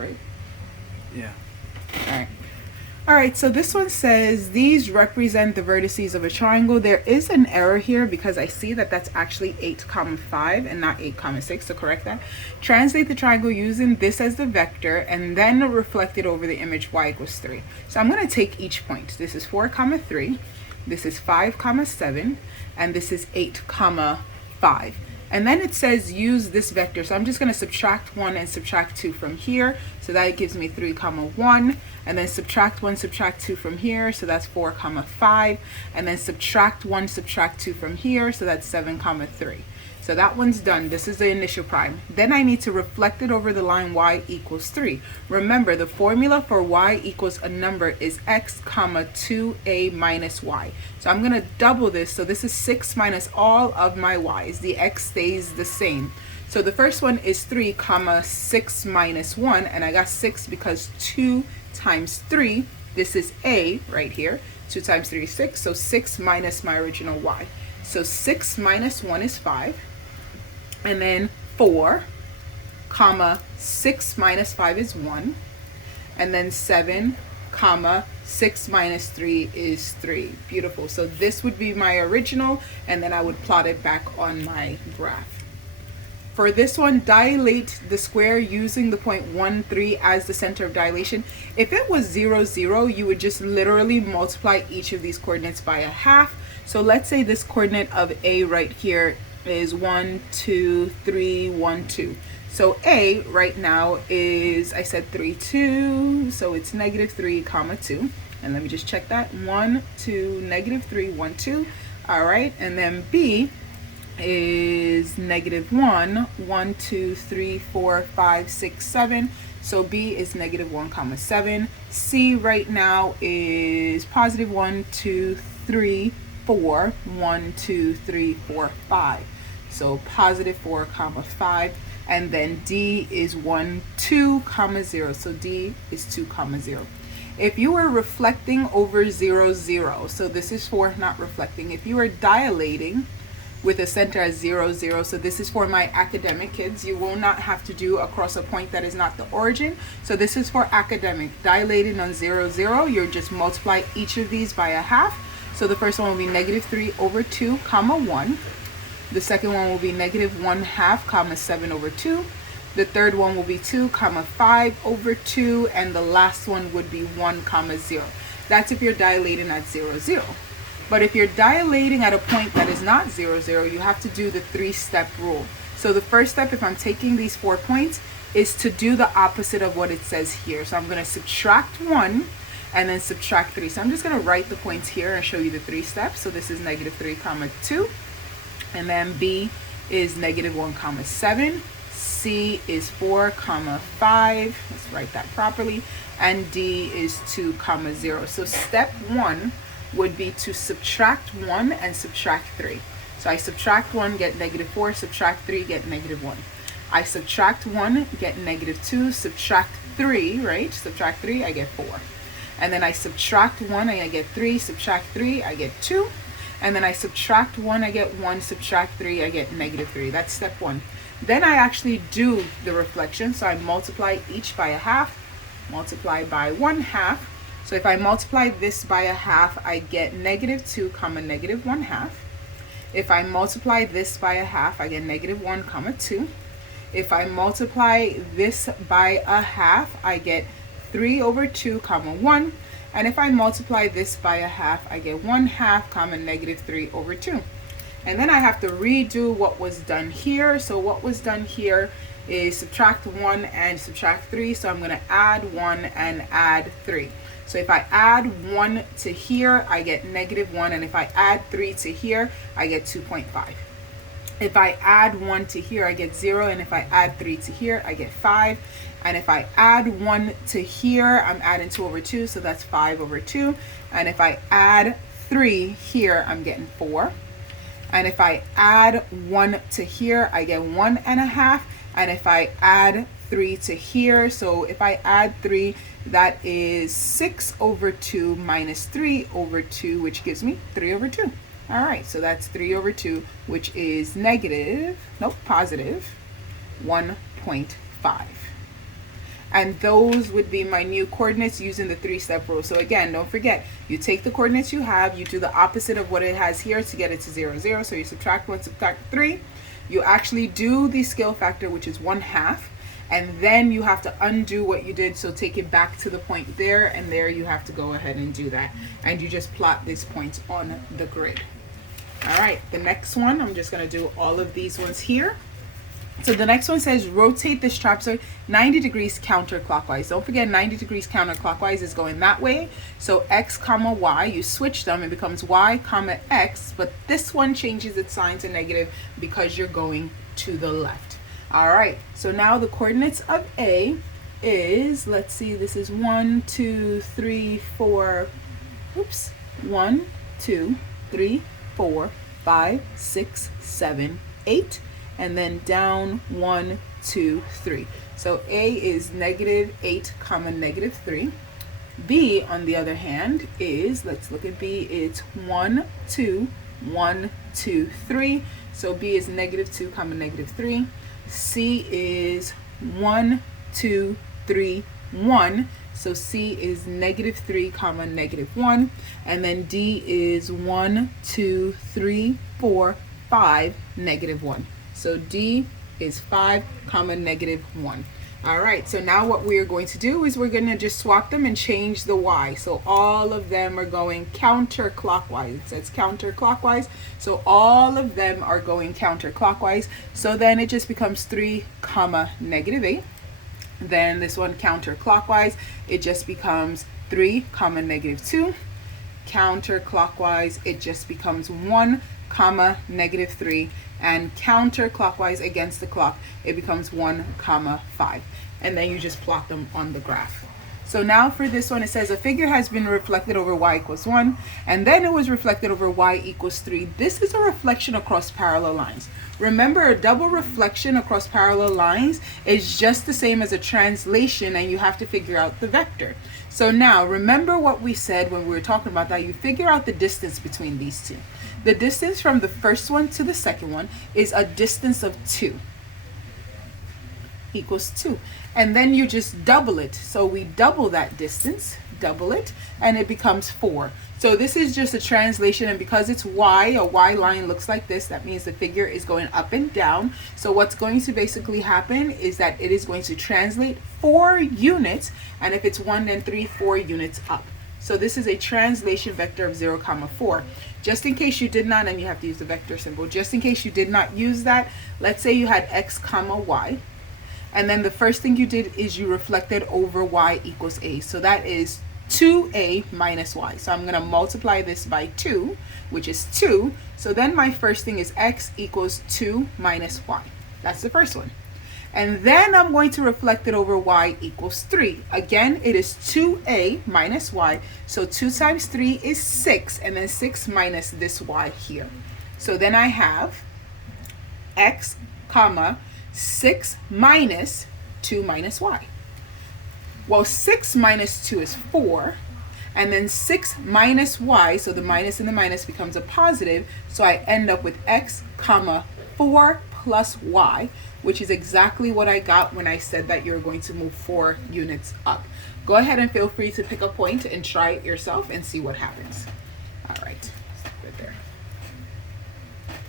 right? Yeah. All right. All right, so this one says these represent the vertices of a triangle. There is an error here because I see that that's actually 8 comma 5 and not 8 comma 6. So correct that. Translate the triangle using this as the vector and then reflect it over the image y equals 3. So I'm going to take each point. This is 4 comma 3. This is 5 comma 7. And this is 8 comma 5. And then it says use this vector. So I'm just going to subtract 1 and subtract 2 from here. So that gives me 3 comma 1. And then subtract 1, subtract 2 from here. So that's 4 comma 5. And then subtract 1, subtract 2 from here. So that's 7 comma 3. So that one's done. This is the initial prime. Then I need to reflect it over the line y equals 3. Remember, the formula for y equals a number is x comma 2a minus y. So I'm going to double this. So this is 6 minus all of my y's. The x stays the same. So the first one is 3 comma 6 minus 1. And I got 6 because 2 times 3, this is a right here. 2 times 3 is 6. So 6 minus my original y. So 6 minus 1 is 5. And then 4 comma 6 minus 5 is 1. And then 7 comma 6 minus 3 is 3. Beautiful. So this would be my original, and then I would plot it back on my graph. For this one, dilate the square using the point 1, 3 as the center of dilation. If it was 0, 0, you would just literally multiply each of these coordinates by a half. So let's say this coordinate of A right here is 1, 2, 3, 1, 2. So A right now is, I said 3, 2, so it's negative 3 comma 2. And let me just check that. 1, 2, negative 3, 1, 2. All right, and then B is negative 1, 1, 2, 3, 4, 5, 6, 7. So B is negative 1 comma 7. C right now is positive 1, 2, 3, 4. 1, 2, 3, 4, 5. So positive 4 comma 5. And then D is 1, 2 comma 0. So D is 2 comma 0. If you are reflecting over 0, 0, so this is for not reflecting. If you are dilating with a center as 0, 0, so this is for my academic kids. You will not have to do across a point that is not the origin. So this is for academic. Dilating on 0, 0, you're just multiply each of these by a half. So the first one will be negative 3 over 2 comma 1. The second one will be negative 1 half comma 7 over 2. The third one will be 2 comma 5 over 2. And the last one would be 1 comma 0. That's if you're dilating at 0, 0. But if you're dilating at a point that is not 0, 0, you have to do the 3-step rule. So the first step, if I'm taking these 4 points, is to do the opposite of what it says here. So I'm going to subtract 1 and then subtract 3. So I'm just going to write the points here and show you the 3 steps. So this is negative 3 comma 2. And then B is negative 1 comma 7. C is 4 comma 5. Let's write that properly. And D is 2 comma 0. So step 1 would be to subtract 1 and subtract 3. So I subtract 1, get negative 4, subtract 3, get negative 1. I subtract 1, get negative 2, subtract 3, right? Subtract 3, I get 4. And then I subtract 1, I get 3, subtract 3, I get 2. And then I subtract 1, I get 1, subtract 3, I get negative 3. That's step 1. Then I actually do the reflection. So I multiply each by a half, multiply by 1 half. So if I multiply this by a half, I get negative 2 comma negative 1 half. If I multiply this by a half, I get negative 1 comma 2. If I multiply this by a half, I get 3 over 2 comma 1. And if I multiply this by a half, I get 1 half comma negative 3 over 2. And then I have to redo what was done here. So what was done here is subtract 1 and subtract 3. So I'm going to add 1 and add 3. So if I add 1 to here, I get negative 1. And if I add 3 to here, I get 2.5. If I add 1 to here, I get 0. And if I add 3 to here, I get 5. And if I add 1 to here, I'm adding 2 over 2. So that's 5 over 2. And if I add 3 here, I'm getting 4. And if I add 1 to here, I get 1.5. And if I add 3 to here, so if I add 3, that is 6 over 2 minus 3 over 2, which gives me 3 over 2. All right, so that's 3 over 2, which is positive 1.5. and those would be my new coordinates using the 3-step rule. So again, don't forget, you take the coordinates you have, you do the opposite of what it has here to get it to 0, 0. So you subtract 1, subtract 3. You actually do the scale factor, which is 1/2, and then you have to undo what you did. So take it back to the point there, and there you have to go ahead and do that. And you just plot these points on the grid. All right, the next one, I'm just going to do all of these ones here. So the next one says rotate this trapezoid 90 degrees counterclockwise. Don't forget 90 degrees counterclockwise is going that way. So x comma y, you switch them, it becomes y comma x, but this one changes its sign to negative because you're going to the left. All right, so now the coordinates of A is, let's see, this is 1, 2, 3, 4, 1, 2, 3, 4, 5, 6, 7, 8. And then down 1, 2, 3. So A is -8 comma -3. B, on the other hand, is, let's look at B, it's 1, 2, 1, 2, 3. So B is -2 comma -3. C is 1, 2, 3, 1. So C is -3 comma -1. And then D is 1, 2, 3, 4, 5, -1. So D is 5 comma -1. All right, so now what we are going to do is we're going to just swap them and change the Y. So all of them are going counterclockwise. It says counterclockwise. So all of them are going counterclockwise. So then it just becomes 3 comma -8. Then this one counterclockwise, it just becomes 3 comma -2. Counterclockwise, it just becomes 1 comma -3. And counterclockwise against the clock, it becomes 1 comma 5. And then you just plot them on the graph. So now for this one, it says a figure has been reflected over y equals 1, and then it was reflected over y equals 3. This is a reflection across parallel lines. Remember, a double reflection across parallel lines is just the same as a translation, and you have to figure out the vector. So now, remember what we said when we were talking about that. You figure out the distance between these two. The distance from the first one to the second one is a distance of 2 equals 2. And then you just double it. So we double that distance, double it, and it becomes 4. So this is just a translation, and because it's y, a y line looks like this, that means the figure is going up and down. So what's going to basically happen is that it is going to translate 4 units, and if it's 1, then 3, 4 units up. So this is a translation vector of 0 comma 4. Just in case you did not, and you have to use the vector symbol, just in case you did not use that, let's say you had x comma y, and then the first thing you did is you reflected over y equals a. So that is 2a minus y. So I'm going to multiply this by 2, which is 2. So then my first thing is x equals 2 minus y. That's the first one. And then I'm going to reflect it over y equals 3. Again, it is 2a minus y. So 2 times 3 is 6, and then 6 minus this y here. So then I have x comma 6 minus 2 minus y. Well, 6 minus 2 is 4, and then 6 minus y, so the minus and the minus becomes a positive, so I end up with x comma 4 plus y, which is exactly what I got when I said that you're going to move 4 units up. Go ahead and feel free to pick a point and try it yourself and see what happens. All right.